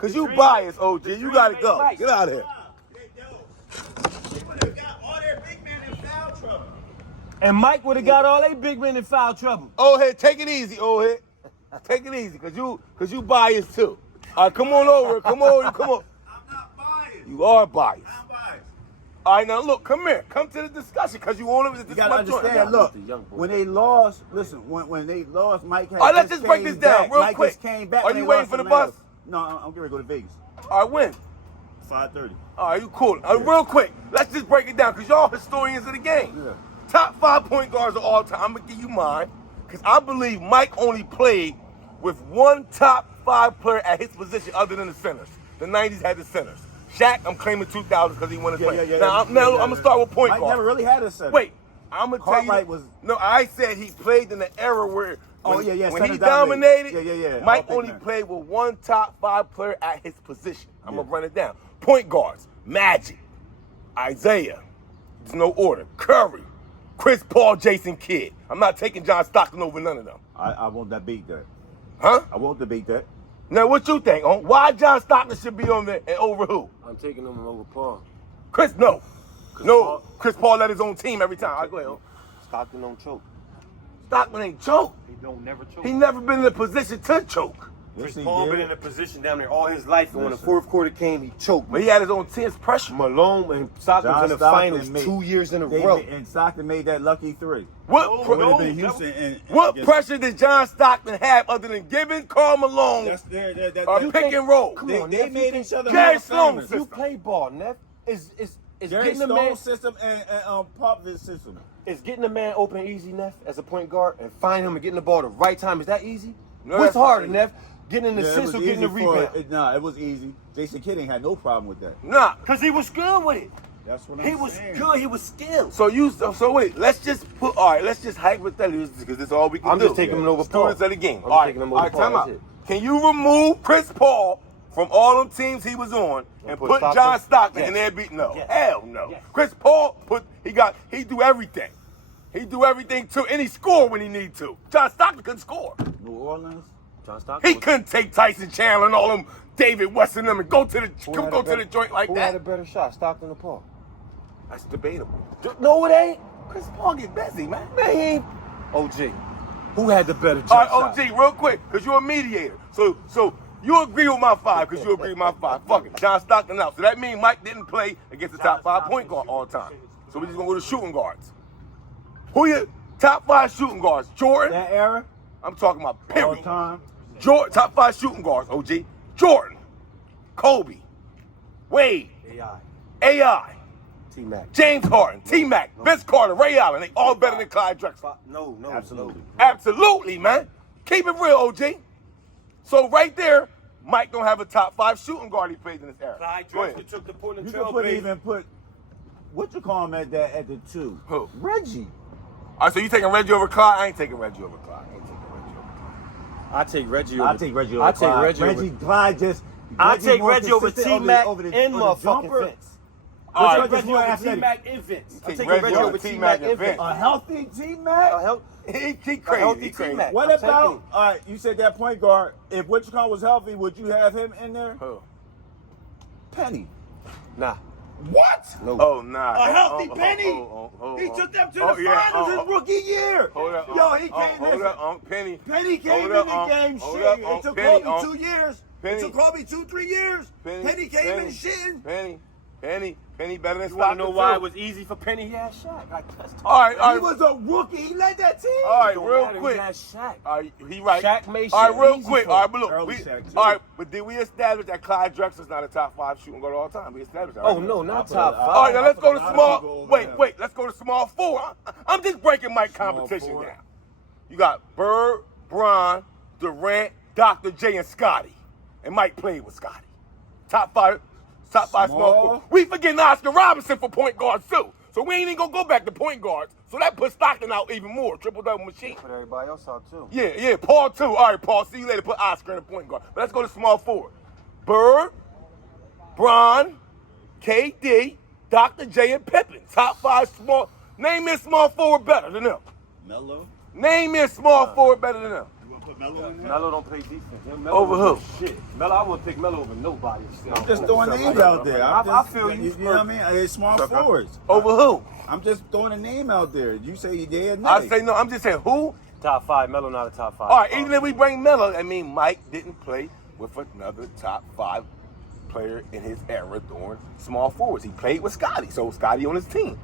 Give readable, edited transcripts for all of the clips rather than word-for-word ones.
Because you biased, OG. You got to go. Get out of here. They would have got all their big men in foul trouble. And Mike would have got all they big men in foul trouble. Old head, take it easy, old head. Take it easy, cause you biased too. All right, come on over. Come on. I'm not biased. You are biased. I'm biased. All right, now look, come here. Come to the discussion, cause you want to. You gotta understand. Look, when they lost, listen. When they lost, Mike had. All right, let's just break this down real Mike quick. Just came back. Are you waiting for the bus? No, I'm getting ready to go to Vegas. All right, when? 5:30. All right, you cool. Real quick, let's just break it down, cause y'all historians of the game. Yeah. Top 5 point guards of all time. I'm gonna give you mine, cause I believe Mike only played with one top 5 player at his position other than the centers. The 90s had the centers. Shaq, I'm claiming 2000 because he won his ring. Now, I'm gonna start with point guard. Mike never really had a center. Wait, I'm gonna tell you. No, I said he played in the era where. When he dominated, Mike only played with one top 5 player at his position. I'm gonna run it down. Point guards: Magic, Isaiah. There's no order. Curry, Chris Paul, Jason Kidd. I'm not taking John Stockton over none of them. I won't debate that. Huh? I won't debate that. Now, what you think? Why John Stockton should be on there and over who? I'm taking him over Paul. Chris Chris Paul led his own team every time. All right, go ahead. Stockton don't choke. Stockton ain't choke. He don't never choke. He never been in a position to choke. Chris Paul been in a position down there all his life, and when the fourth quarter came, he choked. But he had his own team's pressure. Malone and Stockton was in the finals 2 years in a row. And Stockton made that lucky 3. What pressure did John Stockton have other than giving Karl Malone or pick and roll? Come on, they made each other. Jerry Sloan system. You play ball, Neff. Is Jerry getting the Sloan man system and Popovich system. Is getting the man open easy, Neff, as a point guard, and finding him and getting the ball at the right time? Is that easy? No, What's harder, easy. Neff? Getting an assist or getting the rebound? Nah, it was easy. Jason Kidd ain't had no problem with that. Nah, because he was good with it. That's what I'm saying. He was good. He was skilled. So wait. Let's just hypothetically, because this is all we can do. I'm just taking him over Paul. Students of the game. I'm taking him over Paul. Time out. Can you remove Chris Paul from all them teams he was on and put John Stockton in there? No, hell no. Yes. Chris Paul he do everything. He do everything too, and he score when he need to. John Stockton couldn't score. New Orleans. John Stockton. He couldn't take Tyson Chandler and all them David West and them and go to the joint like that. Who had a better shot, Stockton or Paul? That's debatable. No, it ain't. Chris Paul get busy, man. Man, he ain't. OG. Who had the better jump shot? All right, OG, real quick, because you're a mediator. So you agree with my 5, because you agree with my 5. Fuck it. John Stockton out. So that means Mike didn't play against the top 5 point guard all the time. So we're just going to go to shooting guards. Who your top 5 shooting guards? Jordan? That era? I'm talking about period. All time? Jordan, top 5 shooting guards, OG. Jordan, Kobe, Wade, AI, T-Mac, James Harden, T-Mac, Vince Carter, Ray Allen. They all better than Clyde Drexler. No. Absolutely, man. Keep it real, OG. So right there, Mike don't have a top 5 shooting guard he played in this era. Clyde Drexler took the Portland You Trail can put what you call him at the 2? Who? Reggie. All right, so you taking Reggie over Clyde? I ain't taking Reggie over Clyde. I take Reggie over. I take Reggie over Clyde. Clyde just. I take Reggie over T-Mac and motherfucking Vince. I take Reggie over T-Mac and Vince. I take Reggie over T-Mac and Vince. A healthy T-Mac? He crazy. T-Mac. What about, all right, you said that point guard. If Wichita was healthy, would you have him in there? Who? Penny. Nah. What? No. Oh, nah. A healthy Penny? He took them to the finals his rookie year. Yo, he came in. Penny. Penny came in the game shitting. It took Kobe 2 years. It took Kobe 2-3 years. Penny came in shitting. Penny better than Stockton. You want to know why it was easy for Penny? He had Shaq. All right. He was a rookie. He led that team. All right, real quick. He had Shaq. All right, he right. Shaq made all right, real easy quick. For all right, but look. All right, but did we establish that Clyde Drexler's not a top 5 shooting guard all the time? We established that. Oh, no, not top 5. All right, now let's go to small. Wait. Let's go to small 4. I'm just breaking my competition down. You got Bird, Bron, Durant, Dr. J, and Scotty. And Mike played with Scotty. Top 5 small 4. We forgetting Oscar Robinson for point guards too. So we ain't even gonna go back to point guards. So that puts Stockton out even more. Triple-double machine. Put everybody else out too. Yeah. Paul too. All right, Paul. See you later. Put Oscar in the point guard. But let's go to small 4. Bird, Bron, KD, Dr. J, and Pippen. Top 5 small. Name me a small forward better than them. Melo. Name me a small forward better than them. You want to put Melo in there? Melo don't play defense. Melo Over who? Shit. Melo, I wouldn't pick Melo over nobody. I'm just throwing names out there. I feel you. You know what I mean? It's small forwards. Over who? I'm just throwing a name out there. You say yeah or nay. I say no. I'm just saying who. Top 5. Melo not a top 5. All right, even if we bring Melo, I mean, Mike didn't play with another top 5 player in his era during small forwards. He played with Scotty, so Scotty on his team.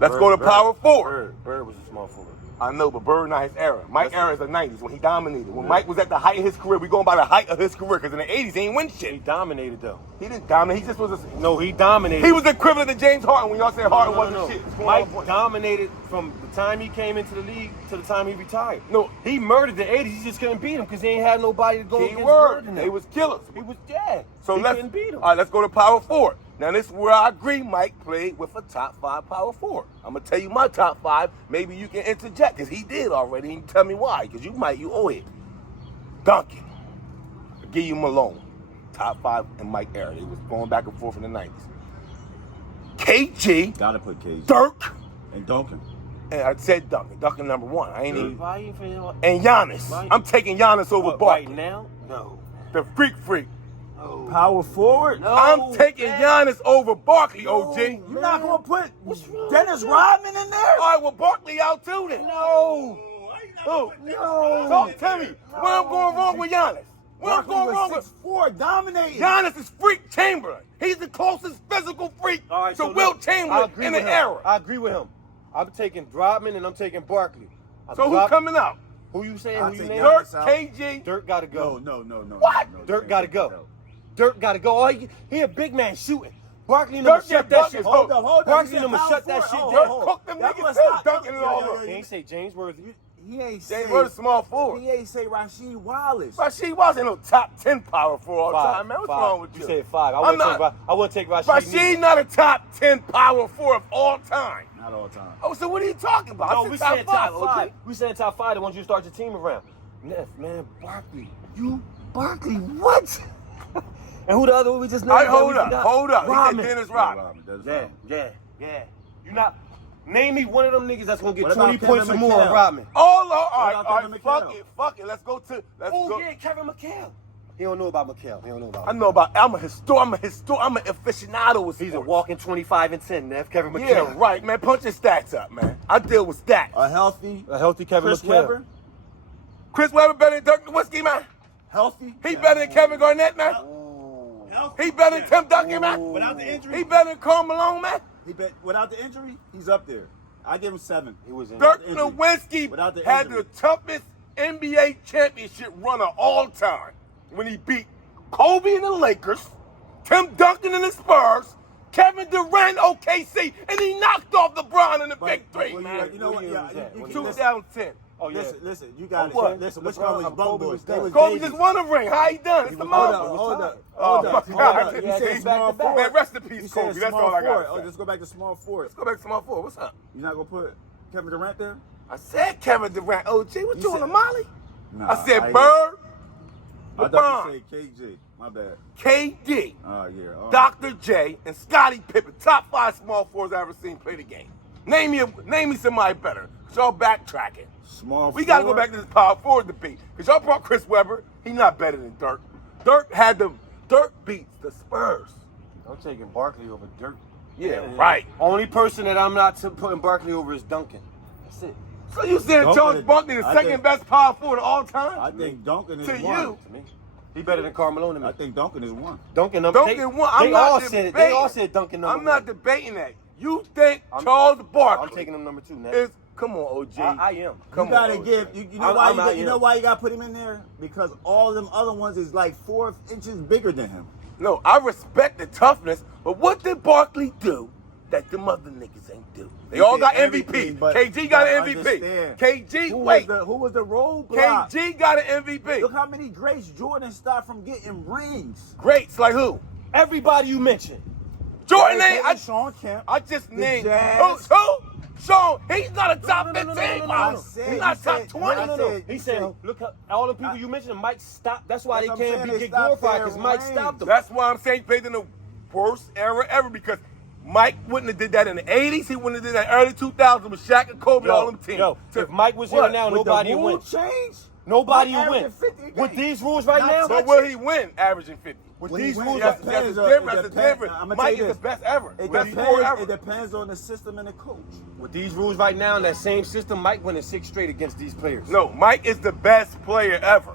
Let's go to power forward. Bird was a small forward. I know, but Bird not his era. Mike's era is the 90s when he dominated. When Mike was at the height of his career, we going by the height of his career, because in the 80s, he ain't win shit. He dominated, though. He didn't dominate. He just was a... No, he dominated. He was the equivalent to James Harden when y'all said Harden wasn't shit. Mike dominated from the time he came into the league to the time he retired. No. He murdered the 80s. He just couldn't beat him because he ain't had nobody to go against Bird. Keyword. They was killers. He was dead. So he let's, couldn't beat him. All right, let's go to power forward. Now, this is where I agree Mike played with a top 5 power forward. I'm going to tell you my top 5. Maybe you can interject, because he did already, and you tell me why, because you owe it. Duncan. I'll give you Malone. Top 5 in Mike era. They was going back and forth in the 90s. KG. Gotta put KG. Dirk. And Duncan. And I said Duncan. Duncan number 1. I ain't even. Why you feeling And Giannis. I'm taking Giannis over Barkley. Right now? No. The freak. No. Power forward? No. I'm taking Giannis over Barkley, OG. You're not going to put Dennis Rodman in there? All right, well, Barkley out too then. No. Who? No. Talk to me. Where I'm going wrong with Giannis? Where I'm going wrong with 6'4", dominating. Giannis is freak Chamberlain. He's the closest physical freak All right, to Wilt Chamberlain in the era. I agree with him. I'm taking Rodman and I'm taking Barkley. So who's coming out? Who you saying? Who you naming? Dirk, KG. Dirk gotta go. No. What? Dirk gotta go. Dirk gotta go. Oh, he a big man shooting. Barkley and Dirk them shut get that shit. buckets. Hold up. Barkley and them shut that shit Dirk down. cooked them niggas too, dunking it all over. He ain't say James Worthy. He ain't say. They were the small forward. He ain't say Rasheed Wallace. Rasheed wasn't no top 10 power forward all time, man. What's wrong with you? You said 5. I wouldn't take Rasheed. Rasheed not a top 10 power forward of all time. Not all time. Oh, so what are you talking about? No, I we said saying top 5. okay? We saying top 5. The ones you start your team around. Neff, man, Barkley. Barkley, what? And who the other one we just named? All right, hold up. Rodman. He said Dennis Rodman. Yeah. You not name me one of them niggas that's gonna get What 20 about points or Kevin more on McHale? Rodman. All right, Kevin fuck it. Let's go. Oh yeah, Kevin McHale. He don't know about McHale. He don't know about. I know about. I'm an aficionado. He's a walking 25 and 10. Neff, Kevin McHale. Yeah, right, man. Punch your stats up, man. I deal with stats. A healthy Kevin Chris McHale. Webber. Chris Webber better than Dirk Nowitzki, man. Healthy. He better than Kevin Garnett, man. He better than Tim Duncan, man. Without the injury. He better than Karl Malone, man. Without the injury, he's up there. I give him 7. He was in. Dirk injury. Nowitzki Without the had injury. the toughest NBA championship run of all time when he beat Kobe and the Lakers, Tim Duncan and the Spurs, Kevin Durant, OKC, and he knocked off LeBron in the big 3, man. You know what? Yeah, you 2010. Oh yeah. Listen, you got What? it. Listen, which one was bum boys? They was Kobe babies. just won a ring. How he done? It's the Hold mother. up. Oh, God. You Yeah, said he's small back to back. forward. Man, rest in You peace, said Kobe. That's small all I forward. got. Let's go back to small forward. Let's go back to small forward. What's up? You're not gonna put Kevin Durant there? I said Kevin Durant. OG, what you on said- a Molly? Nah, I said ain't- Bird, I thought LeBron, you said KG. My bad. KD, Oh yeah. All right. Dr. J, and Scottie Pippen. Top 5 small forwards I ever seen play the game. Name me somebody better. Cause y'all backtracking. Small. We gotta go forward. back to this power forward debate. Cause y'all brought Chris Webber. He not better than Dirk. Dirk beats the Spurs. I'm taking Barkley over Dirk. Yeah, right. Only person that I'm not putting Barkley over is Duncan. That's it. So you said Duncan Charles is- Barkley the I second think- best power forward of all time? I think Duncan is To one. you. To me, he better than Carmelo to me. I think Duncan is one. Duncan won. I'm They not all debating. said it. They all said Duncan number I'm not one. debating that. You think Charles Barkley I'm taking him number 2 now. is? Come on, OG. I am. Come You gotta on, give. OG. You know I'm- why? I'm out You know here. why you gotta put him in there? Because all them other ones is like 4 inches bigger than him. No, I respect the toughness, but what did Barkley do that them other niggas ain't do? They all got Everything, MVP. but KG got you an gotta MVP. understand. KG, Who wait. was the roadblock? KG got an MVP. Look how many greats Jordan stopped from getting rings. Greats like who? Everybody you mentioned. Jordan Larry ain't. Bird, Sean Kemp. I just the named Jazz. who? Sean. He's not a top no, 15. no, man. no. He's not top 20. no. He said, look, all the people you mentioned, Mike stopped. That's why That's they what I'm can't saying, get they stopped glorified their because Mike reigns. stopped them. That's why I'm saying he played in the worst era ever because Mike wouldn't have did that in the 80s. He wouldn't have did that early 2000s with Shaq and Kobe, all them teams. Yo, if Mike was here now, With nobody the would rule win. change? Nobody Mike will win. averaging 50 a game. With these rules right Not now, But will he win averaging 50? with When these he rules, wins, That's depends the on- difference. it That's the depends. difference. I'ma tell Mike you is the this. best ever. It Best scorer depends. ever. It depends on the system and the coach. with these rules right now in that same system, Mike winning 6 straight against these players. No, Mike is the best player ever,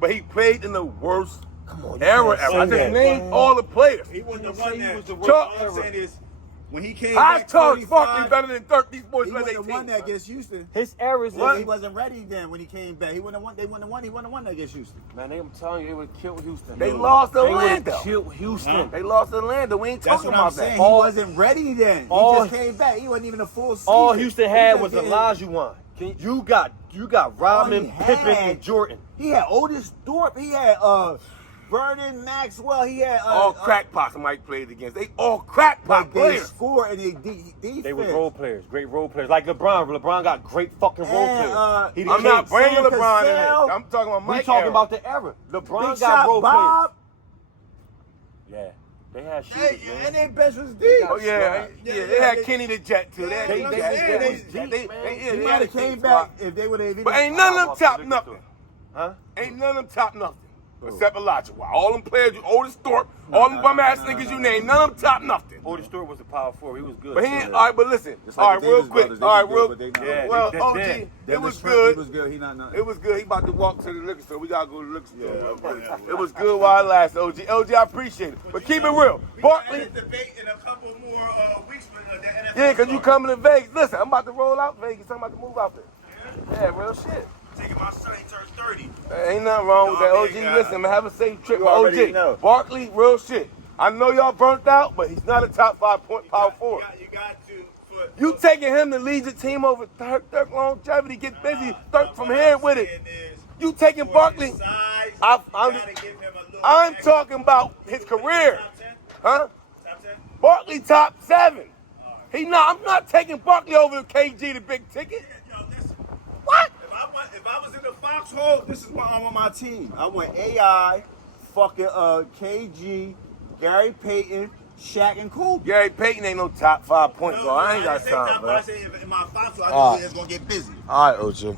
but he played in the worst era can't ever. say I just that. named all the players. He wasn't the Say one he that. was the Chuck- All I'm saying is, when he came I back charge 25, Barkley better than 30. These boys He let wasn't the one 18. that against Houston. His errors, He wasn't ready then when he came back. He wouldn't have won. They wouldn't have won. He wouldn't have won that against Houston. man, I'm telling you, they would have killed Houston. They lost to They would Orlando. have killed Houston. They lost to Orlando. We ain't That's talking what I'm about saying. that. He All- wasn't ready then. He all- just came back. He wasn't even a full season. All Houston had He was just Olajuwon. You got All Rodman, he Pippen, had- and Jordan. He had Otis Thorpe. He had Vernon Maxwell. He had All crackpots Mike played against. They all crackpot But they players. score and they defense. They were role players, great role players. Like LeBron. LeBron got great fucking role And, players. I'm not bringing Sam LeBron in Cassell. this. I'm talking about We Mike. talking era. about the era. LeBron Big got Shot role Bob. players. Yeah, they had Hey, shooters, man. and their bench was deep. Oh yeah, yeah. They had Kenny the Jet too. They had They- Jet. they- They- He they might had have a came deep back squad. if they would have. But ain't none of them top nothing. Huh? Ain't none of them top nothing. Except Olajuwon. All them players, you Otis Thorpe, all them bum ass niggas you named, none of them top nothing. Otis Stewart was the power forward. He was good. But he ain't, all right, but listen, Just like all right, the real Davis quick, brothers, they all right, was real, good, but they not- Yeah, well, they OG, dead. it Dennis was Trent, good. He was good. He not nothing. It was good. He about to walk to the liquor store. We gotta go to the liquor store. It was good while it lasted, OG. OG, I appreciate it. But keep it real. We Barkley, got a debate in a couple more weeks with the NFL. yeah, because you coming to Vegas. Listen, I'm about to roll out Vegas. I'm about to move out there. Yeah, real shit. Taking my son, he turned 30. Ain't nothing wrong with that. Nah, OG, man, listen, man, have a safe trip You with already OG. know. Barkley, real shit. I know y'all burnt out, but he's not a top 5 point power forward. You got to put. You taking him to lead your team over Dirk longevity, get busy, Dirk from here with it. You taking Barkley? I'm talking about his career, huh? Top 10? Barkley top 7. I'm not taking Barkley over KG, the big ticket. Yo, listen. What? If I was in the foxhole, This is what I want my team. I want AI, fucking KG, Gary Payton, Shaq, and Kobe. Gary Payton ain't no top 5 point guard. I ain't got didn't say top time, five, bro. I said in my foxhole, I All just said it's gonna get busy. All right, OG.